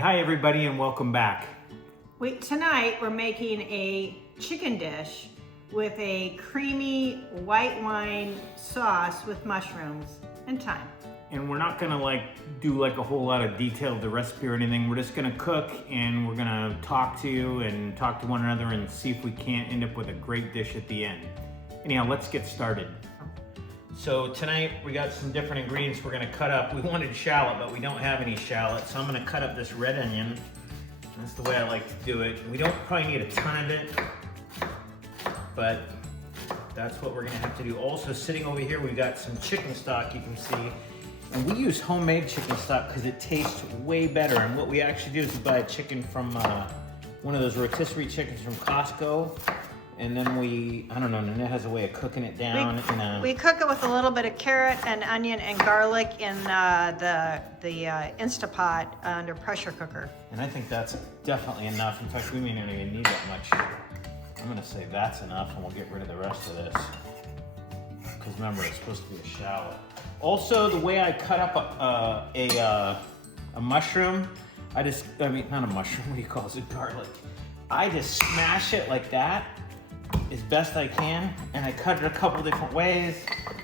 hi everybody and welcome back. Tonight we're making a chicken dish with a creamy white wine sauce with mushrooms and thyme. And we're not gonna do a whole lot of detail of the recipe or anything. We're just gonna cook and we're gonna talk to you and talk to one another and see if we can't end up with a great dish at the end. Anyhow, let's get started. So tonight we got some different ingredients we're gonna cut up. We wanted shallot, but we don't have any shallot, so I'm gonna cut up this red onion. That's the way I like to do it. We don't probably need a ton of it, but that's what we're gonna have to do. Also sitting over here, we've got some chicken stock you can see. And we use homemade chicken stock because it tastes way better. And what we actually do is we buy a chicken from one of those rotisserie chickens from Costco. And then I don't know, Nanette has a way of cooking it down. We cook it with a little bit of carrot and onion and garlic in the Instapot under pressure cooker. And I think that's definitely enough. In fact, we may not even need that much. I'm gonna say that's enough and we'll get rid of the rest of this. Because remember, it's supposed to be a shallot. Also, the way I cut up a mushroom, not a mushroom, what do you call it, garlic. I just smash it like that as best I can, and I cut it a couple different ways.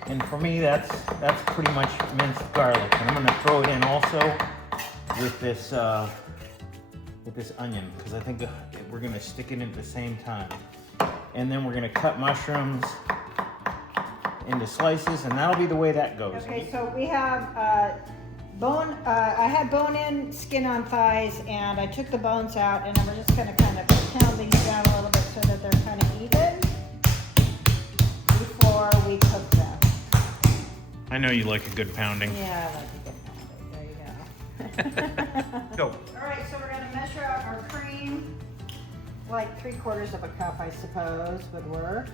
And for me, that's pretty much minced garlic. And I'm gonna throw it in also with this onion, because I think we're gonna stick it in at the same time. And then we're gonna cut mushrooms into slices, and that'll be the way that goes. Okay, so we have I had bone-in, skin on thighs, and I took the bones out, and we're just gonna kind of pound these down a little bit so that they're kind of even before we cook them. I know you like a good pounding. Yeah, I like a good pounding. There you go. Go. All right, so we're gonna measure out our cream, like 3/4 of a cup, I suppose, would work.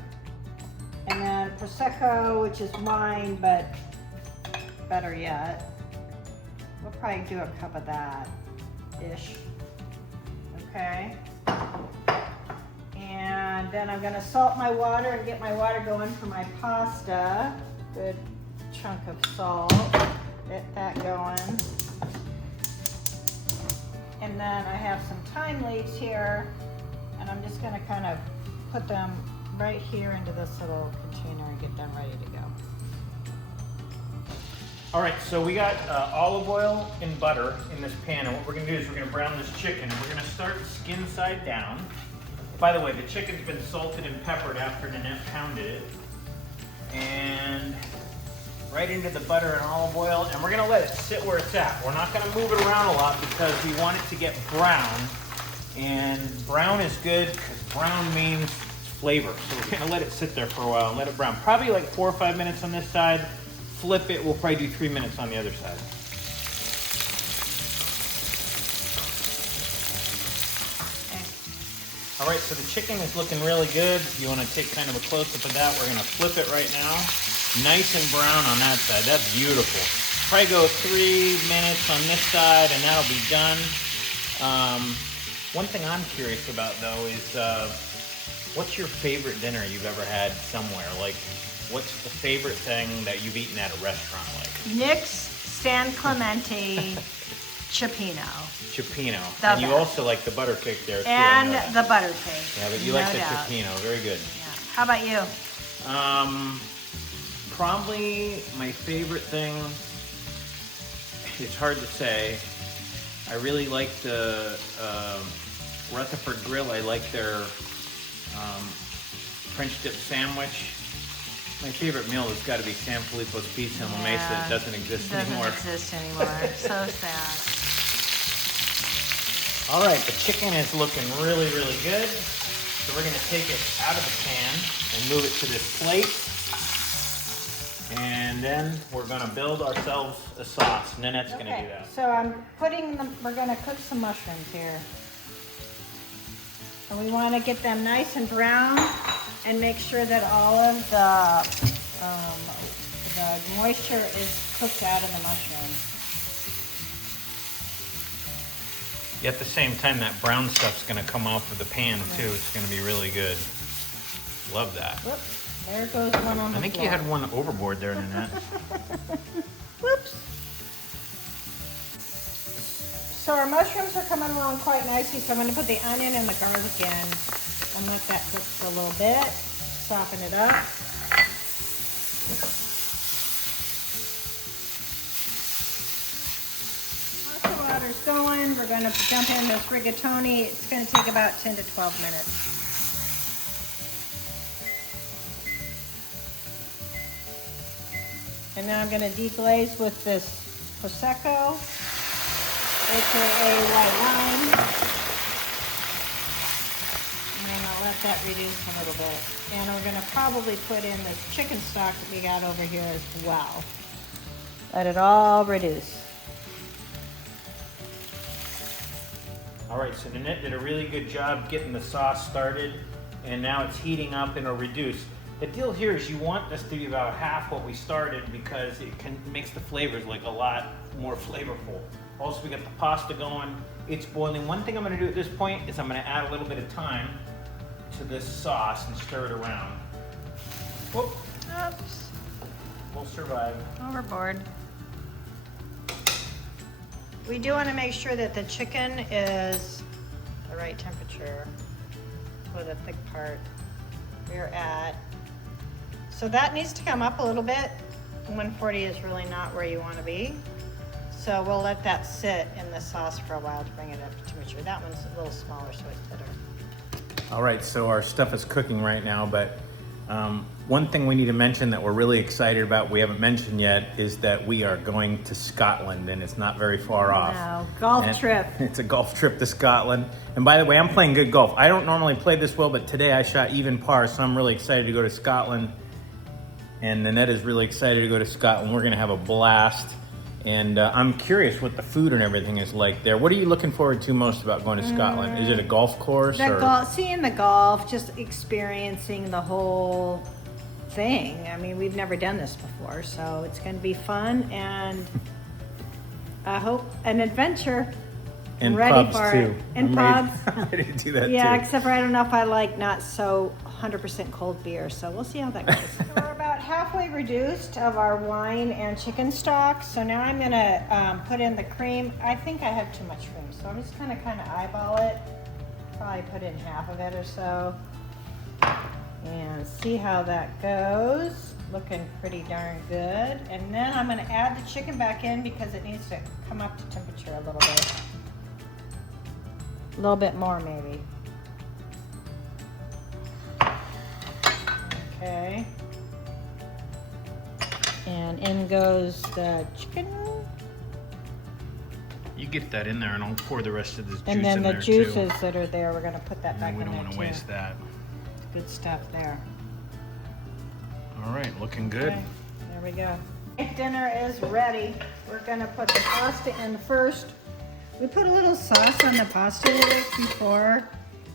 And then Prosecco, which is wine, but better yet, we'll probably do a cup of that-ish. Okay. And then I'm gonna salt my water and get my water going for my pasta. Good chunk of salt. Get that going. And then I have some thyme leaves here, and I'm just gonna kind of put them right here into this little container and get them ready to go. All right, so we got olive oil and butter in this pan, and what we're gonna do is we're gonna brown this chicken, and we're gonna start skin side down. By the way, the chicken's been salted and peppered after Nanette pounded it. And right into the butter and olive oil, and we're gonna let it sit where it's at. We're not gonna move it around a lot because we want it to get brown. And brown is good because brown means flavor. So we're gonna let it sit there for a while and let it brown. Probably like 4 or 5 minutes on this side. Flip it, we'll probably do 3 minutes on the other side. Okay. All right, so the chicken is looking really good. If you wanna take kind of a close-up of that, we're gonna flip it right now. Nice and brown on that side, that's beautiful. Probably go 3 minutes on this side and that'll be done. One thing I'm curious about though is, what's your favorite dinner you've ever had somewhere? Like, what's the favorite thing that you've eaten at a restaurant like? Nick's San Clemente Cioppino. Cioppino. The And you best. also like the butter cake there too. I And know that. the butter cake. Yeah, but you no like the doubt. Cioppino, very good. Yeah. How about you? Probably my favorite thing, it's hard to say. I really like the Rutherford Grill. I like their French dip sandwich. My favorite meal has got to be San Filippo's Pizza in La Mesa. Yeah, It doesn't exist doesn't anymore. exist anymore. So sad. All right, the chicken is looking really, really good. So we're gonna take it out of the pan and move it to this plate. And then we're gonna build ourselves a sauce. Nanette's gonna do that. So we're gonna cook some mushrooms here. And we wanna get them nice and brown and make sure that all of the moisture is cooked out of the mushroom. At the same time, that brown stuff's gonna come off of the pan too. It's gonna be really good. Love that. Whoop, there goes one on the I think floor. you had one overboard there, Nanette. Whoops. So our mushrooms are coming along quite nicely, so I'm going to put the onion and the garlic in and let that cook for a little bit, soften it up. Once the water's going, we're going to jump in this rigatoni. It's going to take about 10 to 12 minutes. And now I'm going to deglaze with this Prosecco, aka white wine. And I'll let that reduce a little bit. And we're going to probably put in this chicken stock that we got over here as well. Let it all reduce. All right, so Nanette did a really good job getting the sauce started, and now it's heating up and it'll reduce. The deal here is you want this to be about half what we started because it makes the flavors like a lot more flavorful. Also, we got the pasta going. It's boiling. One thing I'm going to do at this point is I'm going to add a little bit of thyme to this sauce and stir it around. Whoop. Oops. We'll survive. Overboard. We do want to make sure that the chicken is the right temperature for the thick part we're at. So that needs to come up a little bit. 140 is really not where you want to be. So we'll let that sit in the sauce for a while to bring it up to temperature. That one's a little smaller, so it's better. All right, so our stuff is cooking right now, but one thing we need to mention that we're really excited about, we haven't mentioned yet, is that we are going to Scotland, and it's not very far off. Wow, golf trip. It's a golf trip to Scotland. And by the way, I'm playing good golf. I don't normally play this well, but today I shot even par, so I'm really excited to go to Scotland. And Nanette is really excited to go to Scotland. We're gonna have a blast. And I'm curious what the food and everything is like there. What are you looking forward to most about going to Scotland? Is it a golf course? Seeing the golf, just experiencing the whole thing. I mean, we've never done this before, so it's going to be fun, and I hope an adventure. And ready pubs for too. It. And pubs. I'm ready to do that Yeah, too. except for I don't know if I like not so 100% cold beer, so we'll see how that goes. So we're about halfway reduced of our wine and chicken stock, so now I'm gonna put in the cream. I think I have too much cream, so I'm just gonna kind of eyeball it. Probably put in half of it or so. And see how that goes. Looking pretty darn good. And then I'm gonna add the chicken back in because it needs to come up to temperature a little bit. A little bit more maybe. Okay. And in goes the chicken. You get that in there and I'll pour the rest of this juice And then in the there juices too. that are there, we're gonna put that back And we in don't there want to too. waste that. Good stuff there. All right, looking good. Okay, there we go. Dinner is ready. We're gonna put the pasta in first. We put a little sauce on the pasta before.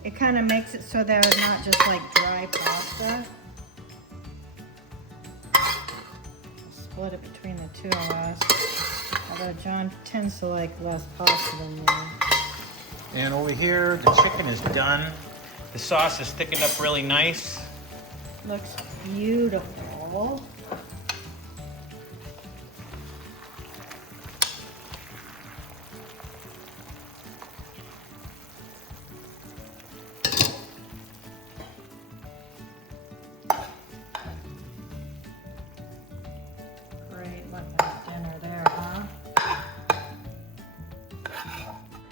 It kind of makes it so that it's not just like dry pasta. Split it between the two of us. Although John tends to like less pasta than me. And over here, the chicken is done. The sauce is thickened up really nice. Looks beautiful. Great, what a dinner there, huh?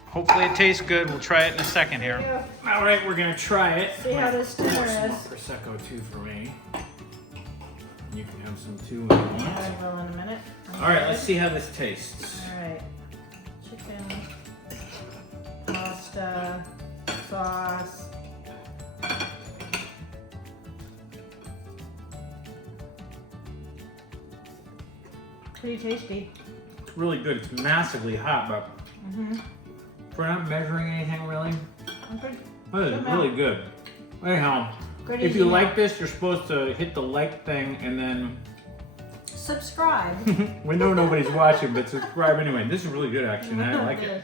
Hopefully it tastes good. We'll try it in a second here. Yeah. All right, we're gonna try it. See how this dinner is. Prosecco too for me. You can have some too if you want. I will in a minute. All right, let's see how this tastes. All right, chicken, pasta, sauce. Pretty tasty. It's really good. It's massively hot, but we're not measuring anything really. Okay. That is Good really amount. good. Anyhow, Good if easy you amount. like this, you're supposed to hit the like thing and then Subscribe. we know nobody's watching, but subscribe anyway. This is really good actually, and I like it.